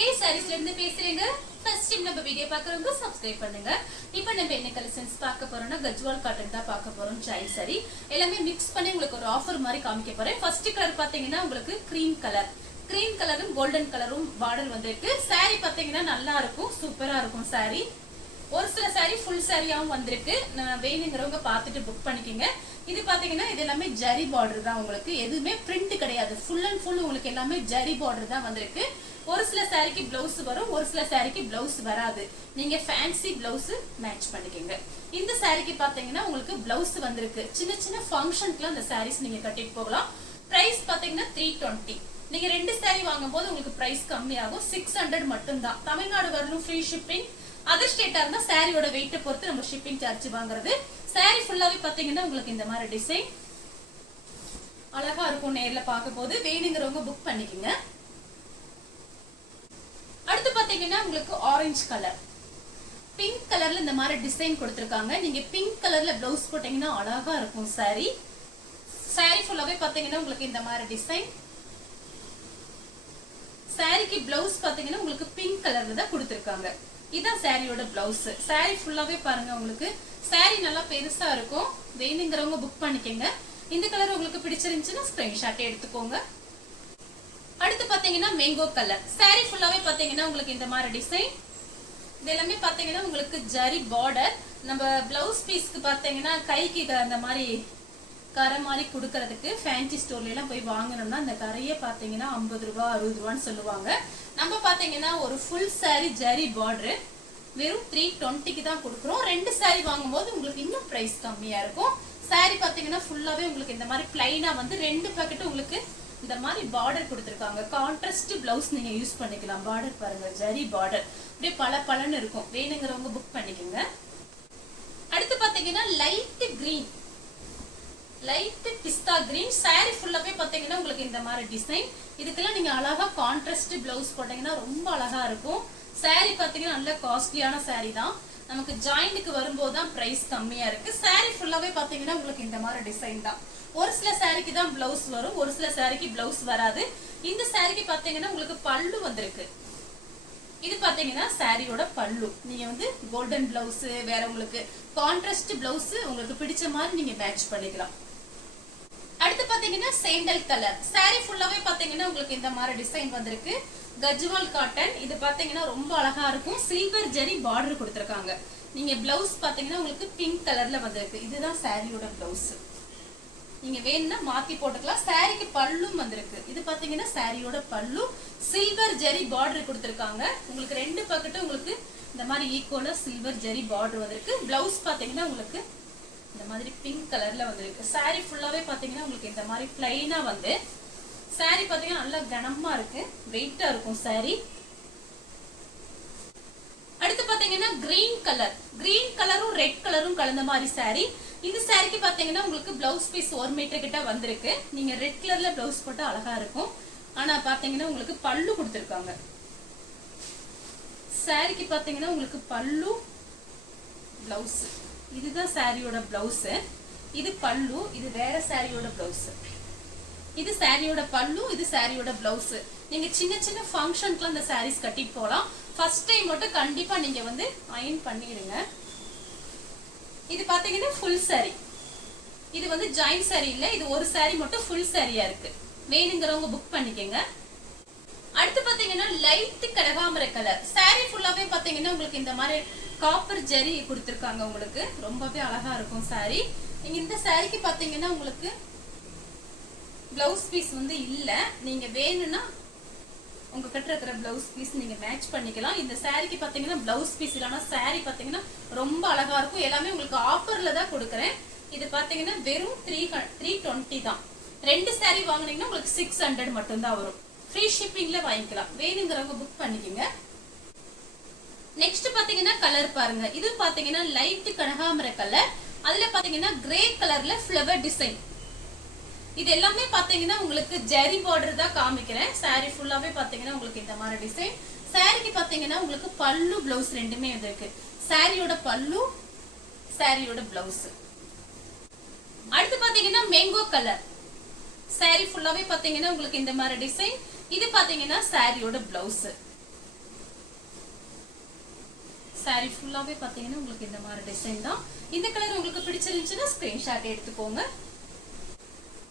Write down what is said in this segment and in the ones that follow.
K சாரீஸ்ல இருந்து பேசுறேங்க. First time நம்ம வீடியோ பார்க்கறவங்க சப்ஸ்கிரைப் பண்ணுங்க. இப்போ நம்ம என்ன கலெக்ஷன்ஸ் பார்க்க போறோம்னா கஜ்வால் காட்டன் தான் பார்க்க போறோம். சைல்ட் சாரி எல்லாமே மிக்ஸ் பண்ணி உங்களுக்கு ஒரு ஆஃபர் மாதிரி காமிக்க போறேன். ஃபர்ஸ்ட் கலர் பாத்தீங்கன்னா உங்களுக்கு கிரீம் கலரும் கோல்டன் கலரும் பார்டர் வந்திருக்கு. சாரி பாத்தீங்கன்னா நல்லா இருக்கும், சூப்பரா இருக்கும் சாரி. ஒரு சில சாரி ஃபுல் சாரியாவும் வந்திருக்கு. வேணுங்கிறவங்க பார்த்துட்டு புக் பண்ணிக்கோங்க. இது பாத்தீங்கன்னா இது எல்லாமே ஜரி பார்டர் தான், உங்களுக்கு எதுவுமே பிரிண்ட் கிடையாது. ஃபுல் அண்ட் ஃபுல் உங்களுக்கு எல்லாமே ஜரி பார்டர் தான் வந்திருக்கு. ஒரு சில சாரிக்கு பிளவுஸ் வரும், ஒரு சில சாரிக்கு பிளவுஸ் வராது. நீங்க ஃபேன்சி பிளவுஸ் மேட்ச் பண்ணிக்கோங்க. இந்த சாரிக்கு பாத்தீங்கன்னா உங்களுக்கு பிளவுஸ் வந்திருக்கு. சின்ன சின்ன ஃபங்க்ஷனுக்குலாம் இந்த சாரீஸ் நீங்க கட்டிட்டு போகலாம். பிரைஸ் பாத்தீங்கன்னா 320. நீங்க ரெண்டு சாரி வாங்கும் போது உங்களுக்கு பிரைஸ் கம்மியாகும். 600 மட்டும் தான். தமிழ்நாடு வரணும் ஃப்ரீ ஷிப்பிங். அதர் ஸ்டேட்டா இருந்தா சாரியோட வெயிட்ட பொறுத்து நம்ம ஷிப்பிங் சார்ஜ் வாங்குறது. சாரி ஃபுல்லாவே பாத்தீங்கன்னா உங்களுக்கு இந்த மாதிரி டிசைன் அழகா இருக்கும். நேர்ல பார்க்க போது வேணுங்கிறவங்க புக் பண்ணிக்கோங்க. அடுத்து பாத்தீங்கன்னா உங்களுக்கு ஆரஞ்சு கலர், பிங்க் கலர்ல இந்த மாதிரி டிசைன் கொடுத்திருக்காங்க. நீங்க பிங்க் கலர்ல பிளவுஸ் போட்டீங்கன்னா அழகா இருக்கும் சாரி. சாரி ஃபுல்லாவே பாத்தீங்கன்னா உங்களுக்கு இந்த மாதிரி டிசைன். சாரிக்கு பிளவுஸ் பாத்தீங்கன்னா உங்களுக்கு பிங்க் கலர்ல தான் கொடுத்திருக்காங்க. இதான் சாரியோட பிளவுஸ். சாரி ஃபுல்லாவே பாருங்க, உங்களுக்கு சாரி நல்லா பெருசா இருக்கும். வேணுங்கிறவங்க புக் பண்ணிக்கோங்க. இந்த கலர் உங்களுக்கு பிடிச்சிருந்துச்சுன்னா ஸ்கிரீன்ஷாட் எடுத்துக்கோங்க. அடுத்து பாத்தீங்கன்னா மேங்கோ கலர். சாரி ஃபுல்லாவே பாத்தீங்கன்னா உங்களுக்கு இந்த மாதிரி டிசைன். இது எல்லாமே பாத்தீங்கன்னா உங்களுக்கு ஜரி பார்டர். நம்ம பிளவுஸ் பீஸ்க்கு பாத்தீங்கன்னா கைக்கு அந்த மாதிரி கரை மாதிரி கொடுக்கறதுக்கு ஃபேன்சி ஸ்டோர்ல எல்லாம் போய் வாங்கணும்னா இந்த கரையே பாத்தீங்கன்னா 50 ரூபாய் 60 ரூபான்னு சொல்லுவாங்க. நம்ம பாத்தீங்கன்னா ஒரு ஃபுல் சாரி ஜரி பார்டர் வெறும் 320க்கு தான் கொடுக்குறோம். ரெண்டு சாரி வாங்கும் போது உங்களுக்கு இன்னும் பிரைஸ் கம்மியா இருக்கும். சாரி பாத்தீங்கன்னா ஃபுல்லாவே உங்களுக்கு இந்த மாதிரி பிளைனா வந்து ரெண்டு பாக்கெட் உங்களுக்கு இந்த மாதிரி பார்டர் கொடுத்திருக்காங்க. கான்ட்ராஸ்ட் பிளவுஸ் நீங்க யூஸ் பண்ணிக்கலாம். பார்டர் பாருங்க, ஜரி பார்டர் அப்படியே பளபளன்னு இருக்கும். வேணுங்கிறவங்க புக் பண்ணிக்கோங்க. அடுத்து பாத்தீங்கன்னா லைட் பிஸ்தா கிரீன். சாரி ஃபுல்லாவே பாத்தீங்கன்னா உங்களுக்கு இந்த மாதிரி டிசைன். இதுக்கெல்லாம் நீங்க அழகா கான்ட்ராஸ்ட் பிளவுஸ் போட்டீங்கன்னா ரொம்ப அழகா இருக்கும். சாரி பாத்தீங்கன்னா நல்ல காஸ்ட்லியான சாரி தான். நமக்கு ஜாயிண்ட்க்கு வரும்போது தான் பிரைஸ் கம்மியா இருக்கு. சாரி ஃபுல்லாவே பாத்தீங்கன்னா உங்களுக்கு இந்த மாதிரி டிசைன் தான். ஒரு சில சாரிக்கு தான் பிளவுஸ் வரும், ஒரு சில சாரிக்கு பிளவுஸ் வராது. இந்த சாரிக்கு பாத்தீங்கன்னா உங்களுக்கு பல்லு வந்திருக்கு. இது பாத்தீங்கன்னா சாரியோட பல்லு. நீங்க வந்து கோல்டன் பிளவுஸ், வேற உங்களுக்கு கான்ட்ராஸ்ட் பிளவுஸ் உங்களுக்கு பிடிச்ச மாதிரி நீங்க மேட்ச் பண்ணிக்கலாம். அடுத்து பாத்தீங்கன்னா சேண்டல் கலர். சாரி ஃபுல்லாவே பாத்தீங்கன்னா உங்களுக்கு இந்த மாதிரி டிசைன் வந்திருக்கு. கஜ்வால் காட்டன். இது பாத்தீங்கன்னா ரொம்ப அழகா இருக்கும். சில்வர் ஜரி பார்டர் கொடுத்திருக்காங்க. நீங்க பிளவுஸ் பாத்தீங்கன்னா உங்களுக்கு பிங்க் கலர்ல வந்திருக்கு. இதுதான் சாரியோட பிளவுஸ். நீங்க வேணும்னா மாத்தி போட்டுக்கலாம். சாரிக்கு பல்லும் வந்திருக்கு. இது பாத்தீங்கன்னா சாரியோட பல்லு. சில்வர் ஜரி பார்டர் கொடுத்திருக்காங்க. உங்களுக்கு ரெண்டு பக்கெட்டும் உங்களுக்கு இந்த மாதிரி ஈக்குவலா சில்வர் ஜரி பார்டர் வந்திருக்கு. பிளவுஸ் பாத்தீங்கன்னா உங்களுக்கு இந்த மாதிரி பிங்க் கலர்ல வந்திருக்கு. சாரி ஃபுல்லாவே பாத்தீங்கன்னா உங்களுக்கு இந்த மாதிரி பிளைனா வந்து சாரி பாத்தீங்கன்னா நல்லா கனமா இருக்கு, வெயிட்டா இருக்கும் சாரி. அடுத்து பாத்தீங்கன்னா கிரீன் கலரும் ரெட் கலரும் கலந்த மாதிரி சாரி. இந்த சாரிக்கு பாத்தீங்கன்னா உங்களுக்கு பிளவுஸ் பீஸ் 1 மீட்டர் கிட்ட வந்திருக்கு. நீங்க ரெட் கலர்ல பிளவுஸ் போட்டா அழகா இருக்கும். ஆனா பாத்தீங்கன்னா உங்களுக்கு பல்லு கொடுத்திருக்காங்க. சாரிக்கு பாத்தீங்கன்னா உங்களுக்கு பல்லு, பிளவுஸ். இதுதான் சாரியோட பிளவுஸ். இது பல்லு, இது வேற சாரியோட பிளவுஸ். இது சாரியோட பல்லு, இது சாரியோட பிளவுஸ். நீங்க சின்ன சின்ன ஃபங்க்ஷனுக்குலாம் இந்த சாரீஸ் கட்டிட்டு போகலாம். ஃபர்ஸ்ட் டைம் மட்டும் கண்டிப்பா நீங்க வந்து அயர்ன் பண்ணிடுங்க. இது பாத்தீங்கன்னா ஃபுல் சாரி. இது வந்து ஜாயின் சாரி இல்ல, இது ஒரு சாரி மட்டும் ஃபுல் சாரியா இருக்கு. வேணுங்கிறவங்க புக் பண்ணிக்கோங்க. அடுத்து பாத்தீங்கன்னா லைட் கனகாம்பர கலர். சாரி ஃபுல்லாவே பாத்தீங்கன்னா உங்களுக்கு இந்த மாதிரி காப்பர் ஜரி கொடுத்திருக்காங்க. உங்களுக்கு ரொம்பவே அழகா இருக்கும் சாரி. நீங்க இந்த சாரிக்கு பாத்தீங்கன்னா உங்களுக்கு பிளவுஸ் பீஸ் வந்து இல்ல. நீங்க வேணும்னா உங்க கிட்ட இருக்கிற பிளவுஸ் பீஸ் நீங்க மேட்ச் பண்ணிக்கலாம். இந்த சாரிக்கு பாத்தீங்கன்னா பிளவுஸ் பீஸ் இல்லனா சாரி பாத்தீங்கன்னா ரொம்ப அழகா இருக்கும். எல்லாமே உங்களுக்கு ஆஃபர்ல தான் கொடுக்கறேன். இது பாத்தீங்கன்னா வெறும் 320 தான். ரெண்டு சாரி வாங்குனீங்கன்னா உங்களுக்கு 600 மட்டும் தான் வரும். ஃப்ரீ ஷிப்பிங்ல வாங்கிக்கலாம். வேணுங்கிறவங்க புக் பண்ணிக்கோங்க. நெக்ஸ்ட் பாத்தீங்கன்னா கலர் பாருங்க. இது பாத்தீங்கன்னா லைட் கனகாம்பர கலர். அதுல பாத்தீங்கன்னா கிரே கலர்ல ஃப்ளவர் டிசைன். இது எல்லாமே பாத்தீங்கன்னா உங்களுக்கு ஜரி பார்டர் தான் காமிக்கிறேன். சாரி ஃபுல்லாவே பாத்தீங்கன்னா உங்களுக்கு இந்த மாதிரி டிசைன். சாரிக்கு பாத்தீங்கன்னா உங்களுக்கு பல்லு, பிளவுஸ் ரெண்டுமே வந்திருக்கு. சாரியோட பல்லு, சாரியோட பிளவுஸ். அடுத்து பாத்தீங்கன்னா மேங்கோ கலர். சாரி ஃபுல்லாவே பாத்தீங்கன்னா உங்களுக்கு இந்த மாதிரி டிசைன். இது பாத்தீங்கன்னா சாரியோட பிளவுஸ். saree ஃபுல்லாவே பாத்தீங்கன்னா உங்களுக்கு இந்த மாதிரி டிசைன் தான். இந்த கலர் உங்களுக்கு பிடிச்சிருந்துச்சுன்னா ஸ்கிரீன்ஷாட் எடுத்துக்கோங்க.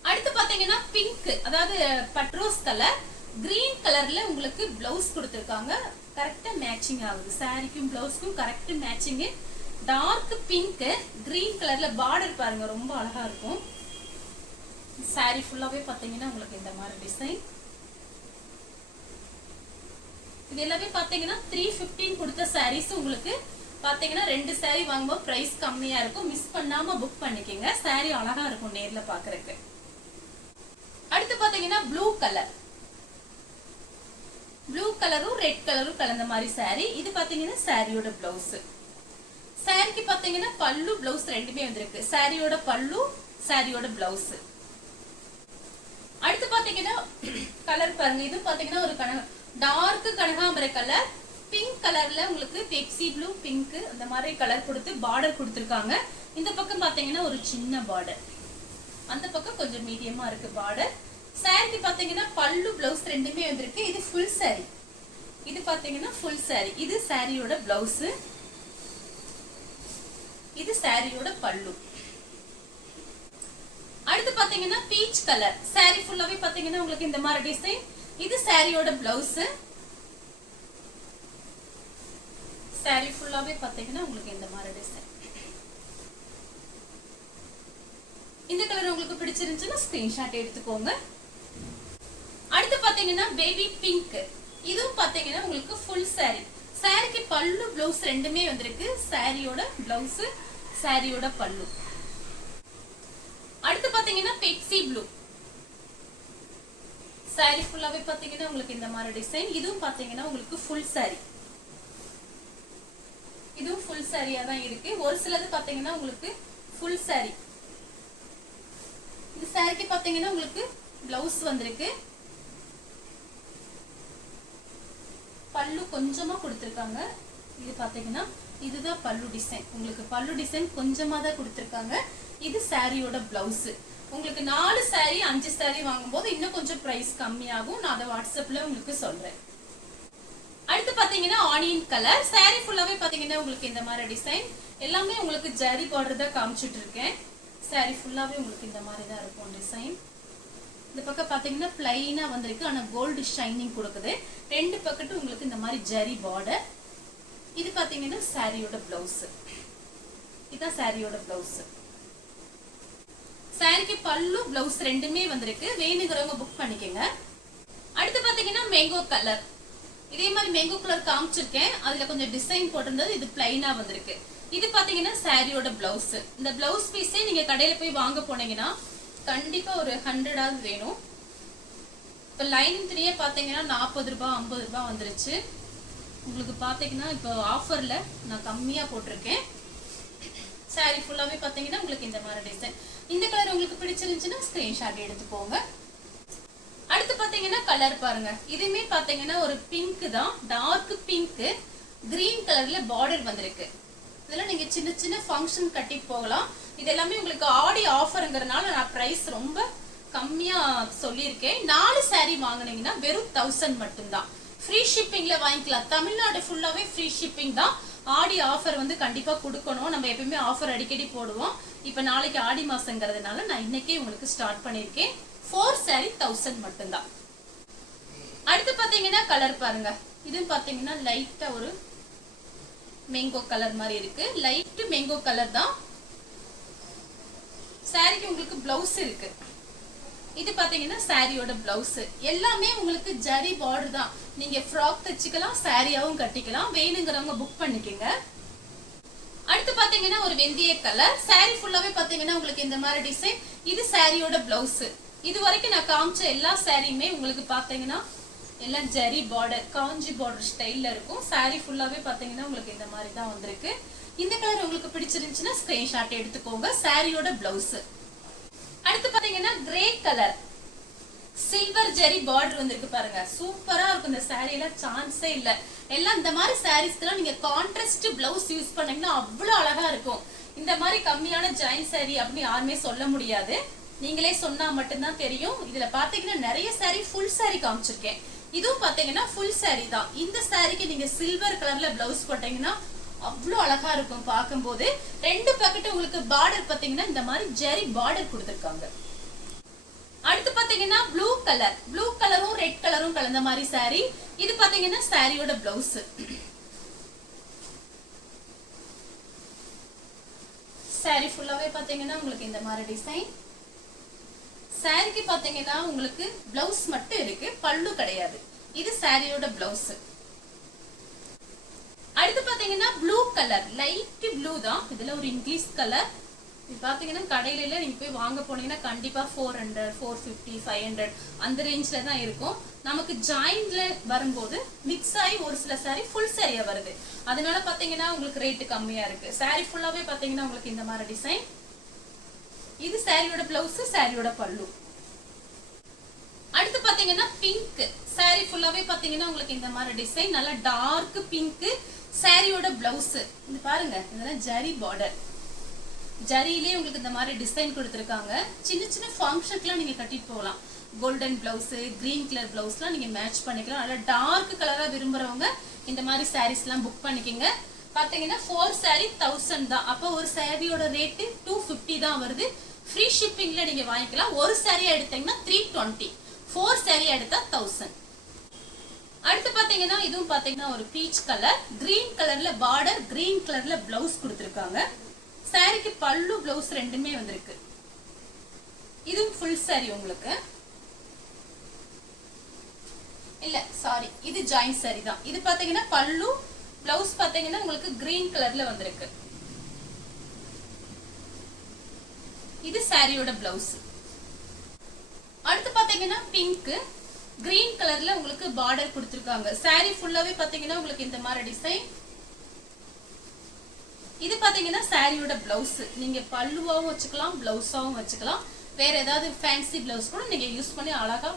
அடுத்து பாத்தீங்கன்னா பிங்க், அதாவது பட்ரோஸ் கலர், கிரீன் கலர்ல உங்களுக்கு பிளவுஸ் கொடுத்திருக்காங்க. கரெக்டா மேட்சிங் ஆகுது. சாரிக்கும் பிளவுஸ்க்கும் correct matching. Dark pink, green கலர்ல பார்டர் பாருங்க, ரொம்ப அழகா இருக்கும். சாரி ஃபுல்லாவே பாத்தீங்கன்னா உங்களுக்கு இந்த மாதிரி டிசைன். இது எல்லாமே பாத்தீங்கன்னா 315 கொடுத்த சாரீஸ். உங்களுக்கு பாத்தீங்கன்னா 2 சாரி வாங்கும்போது பிரைஸ் கம்மியா இருக்கும். மிஸ் பண்ணாம புக் பண்ணிக்கங்க. சாரி அழகா இருக்கும் நேர்ல பாக்குறதுக்கு. அடுத்து பாத்தீங்கன்னா ப்ளூ கலர், ப்ளூ கலரும் ரெட் கலரும் கலந்த மாதிரி சாரி. இது பாத்தீங்கன்னா சாரியோட பிளவுஸ். சாரிக்கு பாத்தீங்கன்னா பல்லு பிளவுஸ் ரெண்டுமே வந்திருக்கு. சாரியோட பல்லு, சாரியோட பிளவுஸ். அடுத்து பாத்தீங்கன்னா கலர் பாருங்க. இது பாத்தீங்கன்னா ஒரு டார்க் கனகாம்பர கலர், பிங்க் கலர்ல உங்களுக்கு பெப்சி ப்ளூ பிங்க் அந்த மாதிரி கலர் கொடுத்து பார்டர் கொடுத்திருக்காங்க. இந்த பக்கம் பாத்தீங்கன்னா ஒரு சின்ன பார்டர், அந்த பக்கம் கொஞ்சம் மீடியமா இருக்கு பார்டர். சாரிக்கு பாத்தீங்கன்னா பல்லு பிளவுஸ் ரெண்டுமே வந்திருக்கு. இது ஃபுல் சாரி. இது பாத்தீங்கன்னா ஃபுல் சாரி. இது சாரியோட பிளவுஸ், இது சாரியோட பல்லு. அடுத்து பாத்தீங்கன்னா பீச் கலர். சாரி ஃபுல்லாவே பாத்தீங்கன்னா உங்களுக்கு இந்த மாதிரி டிசைன். இது சாரியோட பிளவுஸ். சாரி ஃபுல்லாவே பாத்தீங்கன்னா உங்களுக்கு இந்த மாதிரி டிசைன். இந்த கலர் உங்களுக்கு பிடிச்சிருந்துச்சுன்னா ஸ்கிரீன்ஷாட் எடுத்துக்கோங்க. அடுத்து பாத்தீங்கன்னா பேபி பிங்க். இதுவும் பாத்தீங்கன்னா உங்களுக்கு ஃபுல் சாரி. சாரிக்கு பல்லு பிளவுஸ் ரெண்டுமே வந்திருக்கு. சாரியோட பிளவுஸ், சாரியோட பல்லு. அடுத்து பாத்தீங்கன்னா பெப்சி ப்ளூ. சாரி ஃபுல்லாவே பாத்தீங்கன்னா உங்களுக்கு இந்த மாதிரி டிசைன். இதுவும் பாத்தீங்கன்னா உங்களுக்கு ஃபுல் சாரி. இதுவும் ஃபுல் சாரியா தான் இருக்கு. ஒரு சிலது பாத்தீங்கன்னா உங்களுக்கு ஃபுல் சாரி. இந்த சாரிக்கு பாத்தீங்கன்னா உங்களுக்கு பிளவுஸ் வந்திருக்கு. பல்லு கொஞ்சமா கொடுத்திருக்காங்க. இது பாத்தீங்கன்னா இதுதான் பல்லு டிசைன். உங்களுக்கு பல்லு டிசைன் கொஞ்சமா தான் கொடுத்திருக்காங்க. இது சாரியோட பிளவுஸ். உங்களுக்கு 4 சாரி 5 சாரி வாங்கும்போது இன்னும் கொஞ்சம் பிரைஸ் கம்மியாகும். நான் அதை வாட்ஸ்அப்ல உங்களுக்கு சொல்றேன். அடுத்து பாத்தீங்கன்னா ஆனியன் கலர். சாரி ஃபுல்லாவே பாத்தீங்கன்னா உங்களுக்கு இந்த மாதிரி டிசைன். எல்லாமே உங்களுக்கு ஜரி பார்டர் தான் காமிச்சிட்டு இருக்கேன். சாரி ஃபுல்லாவே உங்களுக்கு இந்த மாதிரி தான் இருக்கும் டிசைன். இந்த பக்கம் பாத்தீங்கன்னா பிளைனா வந்திருக்கு. ஆனா கோல்டு ஷைனிங் கொடுக்குது. 2 பக்கட்டும் உங்களுக்கு இந்த மாதிரி ஜரி பார்டர். இது பாத்தீங்கன்னா சாரியோட பிளவுஸ். இதுதான் சாரியோட பிளவுஸ். சாரிக்கு பல்லு பிளவுஸ் ரெண்டுமே வந்திருக்கு. வேணுங்கிறவங்க புக் பண்ணிக்கங்க. அடுத்து பாத்தீங்கன்னா மேங்கோ கலர். இதே மாதிரி மேங்கோ கலர் காமிச்சிருக்கேன். அதுல கொஞ்சம் டிசைன் போட்டிருந்தது. இது பிளைனா வந்திருக்கு. இது பாத்தீங்கன்னா சாரியோட பிளவுஸ். இந்த பிளவுஸ் பீஸே நீங்க கடையில போய் வாங்க போனீங்கன்னா கண்டிப்பா ஒரு 100 வேணும். இப்ப லைனிங் துணியே பாத்தீங்கன்னா 40 ரூபாய் 50 ரூபாய் வந்துருச்சு. உங்களுக்கு பாத்தீங்கன்னா இப்போ ஆஃபர்ல நான் கம்மியா போட்டிருக்கேன். சாரி ஃபுல்லாவே பாத்தீங்கன்னா உங்களுக்கு இந்த மாதிரி டிசைன். இந்த கலர் உங்களுக்கு பிடிச்சிருந்துச்சுன்னா ஸ்கிரீன்ஷாட் எடுத்துக்கோங்க. அடுத்து பாத்தீங்கன்னா கலர் பாருங்க. இதுமே பாத்தீங்கன்னா ஒரு பிங்க் தான், டார்க் பிங்க், கிரீன் கலர்ல பார்டர் வந்திருக்கு. இதெல்லாம் நீங்க சின்ன சின்ன ஃபங்க்ஷன் கட்டி போகலாம். இது எல்லாமே உங்களுக்கு ஆடி ஆஃபர்ங்கிறதுனால நான் பிரைஸ் ரொம்ப கம்மியா சொல்லியிருக்கேன். 4 சாரி வாங்குனீங்கன்னா வெறும் 1000 மட்டும்தான். ஃப்ரீ ஷிப்பிங்ல வாங்கிக்கலாம். தமிழ்நாடு ஃபுல்லாவே ஃப்ரீ ஷிப்பிங் தான். ஆடி ஆஃபர் வந்து கண்டிப்பா கொடுக்கணும். நம்ம எப்பவுமே ஆஃபர் அடிக்கடி போடுவோம். இப்ப நாளைக்கு ஆடி மாசங்கிறதுனால நான் இன்னைக்கே உங்களுக்கு ஸ்டார்ட் பண்ணிருக்கேன். 4 சாரி 1000 மட்டும்தான். அடுத்து பாத்தீங்கன்னா கலர் பாருங்க. இதுவும் பாத்தீங்கன்னா லைட்டா ஒரு மேங்கோ கலர் மாதிரி இருக்கு. லைட் மேங்கோ கலர் தான். சாரிக்கு உங்களுக்கு பிளவுஸ் இருக்கு. இது பாத்தீங்கன்னா சாரியோட பிளவுஸ். எல்லாமே உங்களுக்கு ஜரி பார்டர் தான். நீங்க ஃப்ராக் தச்சுக்கலாம், சாரியாவும் கட்டிக்கலாம். வேணுங்கிறவங்க புக் பண்ணிக்கங்க. அடுத்து பாத்தீங்கன்னா ஒரு வெந்தய கலர். சாரி ஃபுல்லாவே பாத்தீங்கன்னா உங்களுக்கு இந்த மாதிரி டிசைன். இது சாரியோட பிளவுஸ். இது வரைக்கும் நான் காமிச்ச எல்லா சாரியுமே உங்களுக்கு பாத்தீங்கன்னா எல்லாம் ஜரி பார்டர், காஞ்சி பார்டர் ஸ்டைல்ல இருக்கும். சாரி ஃபுல்லாவே பாத்தீங்கன்னா உங்களுக்கு இந்த மாதிரி தான் வந்திருக்கு. இந்த கலர் உங்களுக்கு பிடிச்சிருந்துச்சுன்னா ஸ்கிரீன்ஷாட் எடுத்துக்கோங்க. சாரியோட பிளவுஸ். அடுத்து பாத்தீங்கன்னா கிரே கலர், சில்வர் ஜெரி பார்டர் வந்திருக்கு பாருங்க. சூப்பரா இருக்கும். இந்த சாரி எல்லாம் சான்ஸே இல்ல. எல்லாம் இந்த மாதிரி சாரீஸ்க்குலாம் நீங்க கான்ட்ராஸ்ட் பிளவுஸ் யூஸ் பண்ணீங்கன்னா அவ்வளவு அழகா இருக்கும். இந்த மாதிரி கம்மியான ஜாயின் சாரி அப்படின்னு யாருமே சொல்ல முடியாது. நீங்களே சொன்னா மட்டும்தான் தெரியும். இதுல பாத்தீங்கன்னா நிறைய சாரி ஃபுல் சாரி காமிச்சிருக்கேன். இதுவும் பாத்தீங்கன்னா ஃபுல் சாரி தான். இந்த சாரிக்கு நீங்க சில்வர் கலர்ல பிளவுஸ் போட்டீங்கன்னா அவ்வளோ அழகா இருக்கும் பார்க்கும்போது. ரெண்டு பக்கெட் உங்களுக்கு பார்டர் பாத்தீங்கன்னா இந்த மாதிரி ஜெரி பார்டர் கொடுத்திருக்காங்க. அடுத்து பாத்தீங்கன்னா ப்ளூ கலரும் ரெட் கலரும் கலந்த மாதிரி saree. இது பாத்தீங்கன்னா சாரியோட பிளவுஸ். saree ஃபுல்லாவே பாத்தீங்கன்னா உங்களுக்கு இந்த மாதிரி டிசைன். சாரிக்கு பாத்தீங்கன்னா உங்களுக்கு பிளவுஸ் மட்டும் இருக்கு, பல்லு கிடையாது. இது சாரியோட பிளவுஸ். அடுத்து பாத்தீங்கன்னா ப்ளூ கலர், லைட் ப்ளூ தான். இதுல ஒரு இங்கிலீஷ் கலர். இது பாத்தீங்கன்னா கடையில நீங்க போய் வாங்க போனீங்கன்னா கண்டிப்பா 400, 450, 500 அந்த ரேஞ்ச்ல தான் இருக்கும். நமக்கு ஜாயின்ட்ல வரும்போது மிக்ஸ் ஆகி ஒரு சில சாரி ஃபுல் சாரியா வருது. அதனால பாத்தீங்கன்னா உங்களுக்கு ரேட் கம்மியா இருக்கு. சாரி ஃபுல்லாவே பாத்தீங்கன்னா உங்களுக்கு இந்த மாதிரி டிசைன். இது சாரியோட பிளவுஸ், சாரியோட பல்லு. அடுத்து பாத்தீங்கன்னா பிங்க். சாரி ஃபுல்லாவே பாத்தீங்கன்னா உங்களுக்கு இந்த மாதிரி டிசைன், நல்லா டார்க் பிங்க். சாரியோட பிளவுஸ் இது பாருங்க, இதெல்லாம் ஜரி பார்டர். ஜரியிலே உங்களுக்கு இந்த மாதிரி டிசைன் கொடுத்திருக்காங்க. சின்ன சின்ன ஃபங்க்ஷனுக்குலாம் நீங்க கட்டிட்டு போகலாம். கோல்டன் பிளவுஸ், கிரீன் கலர் பிளவுஸ்லாம் நீங்க மேட்ச் பண்ணிக்கலாம். நல்லா டார்க் கலரா விரும்புறவங்க இந்த மாதிரி சாரீஸ் எல்லாம் புக் பண்ணிக்கங்க. பாத்தீங்கன்னா 4 saree 1000 தான். அப்ப ஒரு சாரியோட ரேட் 250 தான் வருது. ஃப்ரீ ஷிப்பிங்ல நீங்க வாங்கிக்கலாம். ஒரு saree எடுத்தீங்கன்னா 320, 4 saree எடுத்தா 1000. அடுத்து பாத்தீங்கன்னா இதுவும் பாத்தீங்கன்னா ஒரு பீச் கலர், கிரீன் கலர்ல பார்டர், கிரீன் கலர்ல பிளவுஸ் கொடுத்திருக்காங்க. சாரிக்கு பல்லு பிளவுஸ் ரெண்டுமே வந்திருக்கு. இதுவும் ஃபுல் saree உங்களுக்கு. இல்ல சாரி, இது ஜாயின் saree தான். இது பாத்தீங்கன்னா பல்லு பிளவுஸ் பாத்தீங்கன்னா உங்களுக்கு கிரீன் கலர்ல வந்திருக்கு. இது சாரியோட பிளவுஸ். அடுத்து பாத்தீங்கன்னா பிங்க், கிரீன் கலர்ல உங்களுக்கு பார்டர் கொடுத்திருக்காங்க. சாரி ஃபுல்லாவே பாத்தீங்கன்னா உங்களுக்கு இந்த மாதிரி டிசைன். இது பாத்தீங்கன்னா சாரியோட பிளவுஸ். நீங்க பல்லுவாவும் வச்சுக்கலாம், பிளவுஸாவும் வச்சுக்கலாம். வேற ஏதாவது ஃபேன்சி பிளவுஸ் கூட நீங்க யூஸ் பண்ணி அழகா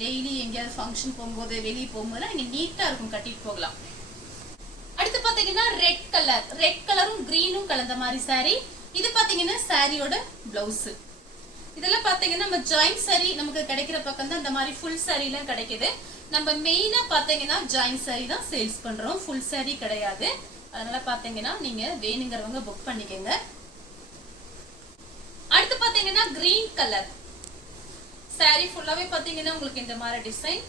டெய்லி எங்கேயாவது ஃபங்க்ஷன் போகும்போது, வெளியே போகும்போது நீங்க நீட்டா இருக்கும், கட்டிட்டு போகலாம். அடுத்து பாத்தீங்கன்னா ரெட் கலரும் கிரீனும் கலந்த மாதிரி saree. இது பாத்தீங்கன்னா சாரியோட பிளவுஸ். இதெல்லாம் பாத்தீங்கன்னா நம்ம ஜாயின் saree நமக்கு கிடைக்கிற பக்கம் தான் இந்த மாதிரி ஃபுல் saree எல்லாம் கிடைக்குது. நம்ம மெயினா பாத்தீங்கன்னா ஜாயின் saree தான் சேல்ஸ் பண்றோம், ஃபுல் saree கிடையாது. அதனால பாத்தீங்கன்னா நீங்க வேணுங்கிறவங்க புக் பண்ணிக்கங்க. அடுத்து பாத்தீங்கன்னா கிரீன் கலர் saree ஃபுல்லாவே பாத்தீங்கன்னா உங்களுக்கு இந்த மாதிரி டிசைன்.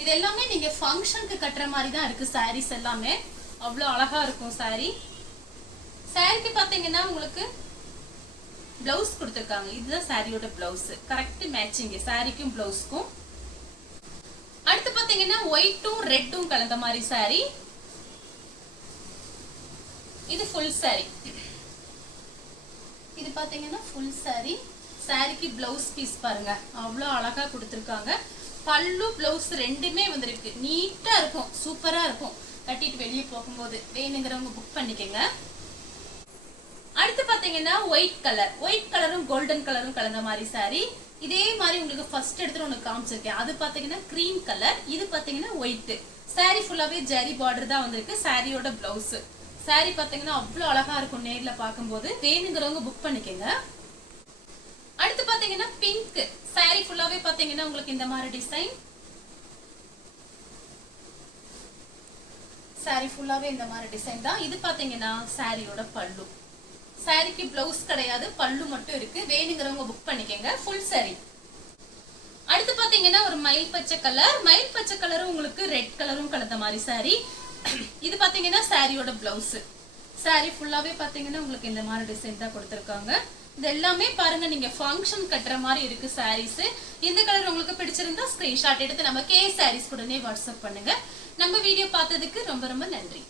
இது எல்லாமே நீங்க ஃபங்க்ஷனுக்கு கட்டுற மாதிரி தான் இருக்கு. sarees எல்லாமே அவ்வளவு அழகா இருக்கும். சாரிக்கு பாத்தீங்கன்னா உங்களுக்கு பிளவுஸ் கொடுத்திருக்காங்க. இதுதான் சாரியோட பிளவுஸ். கரெக்ட் மேட்சிங் சாரிக்கும் பிளவுஸ்க்கும். அடுத்து பாத்தீங்கன்னா ஒயிட்டும் ரெட்டும் கலந்த மாதிரி saree. இது ஃபுல் saree. இது பாத்தீங்கன்னா ஃபுல் saree. சாரிக்கு பிளவுஸ் பீஸ் பாருங்க, அவ்வளவு அழகா கொடுத்திருக்காங்க. பல்லு பிளவுஸ் ரெண்டுமே வந்திருக்கு. நீட்டா இருக்கும், சூப்பரா இருக்கும். கட்டிட்டு வெளியே போகும்போது வேணுங்கிறவங்க புக் பண்ணிக்கங்க. அடுத்து பாத்தீங்கன்னா ஒயிட் கலரும் கோல்டன் கலரும் கலந்த மாதிரி saree. இதே மாதிரி உங்களுக்கு ஃபர்ஸ்ட் எடுத்து ஒன்னு காமிச்சிருக்கேன். அது பாத்தீங்கன்னா கிரீம் கலர், இது பாத்தீங்கன்னா ஒயிட். saree ஃபுல்லாவே ஜரி பார்டர் தான் வந்திருக்கு. சாரியோட பிளவுஸ். saree பாத்தீங்கன்னா அவ்வளவு அழகா இருக்கும் நேர்ல பாக்கும்போது. வேணுங்கிறவங்க புக் பண்ணிக்கங்க. அடுத்து பாத்தீங்கன்னா பிங்க். saree ஃபுல்லாவே பாத்தீங்கன்னா உங்களுக்கு இந்த மாதிரி டிசைன். saree ஃபுல்லாவே இந்த மாதிரி டிசைன் தான். இது பாத்தீங்கன்னா சாரியோட பல்லு. சாரிக்கு பிளவுஸ் கிடையாது, பல்லு மட்டும் இருக்கு. வேணுங்கிறவங்க புக் பண்ணிக்கங்க. Full saree. அடுத்து பாத்தீங்கன்னா ஒரு மயில் பச்சை கலரும் உங்களுக்கு ரெட் கலரும் கலந்த மாதிரி saree. இது பாத்தீங்கன்னா சாரியோட பிளவுஸ். saree ஃபுல்லாவே பாத்தீங்கன்னா உங்களுக்கு இந்த மாதிரி டிசைன் தான் கொடுத்திருக்காங்க. இது எல்லாமே பாருங்க நீங்க ஃபங்க்ஷன் கட்டுற மாதிரி இருக்கு sarees. இந்த கலர் உங்களுக்கு பிடிச்சிருந்தா ஸ்கிரீன்ஷாட் எடுத்து நம்ம கே sarees உடனே வாட்ஸ்அப் பண்ணுங்க. நம்ம வீடியோ பார்த்ததுக்கு ரொம்ப ரொம்ப நன்றி.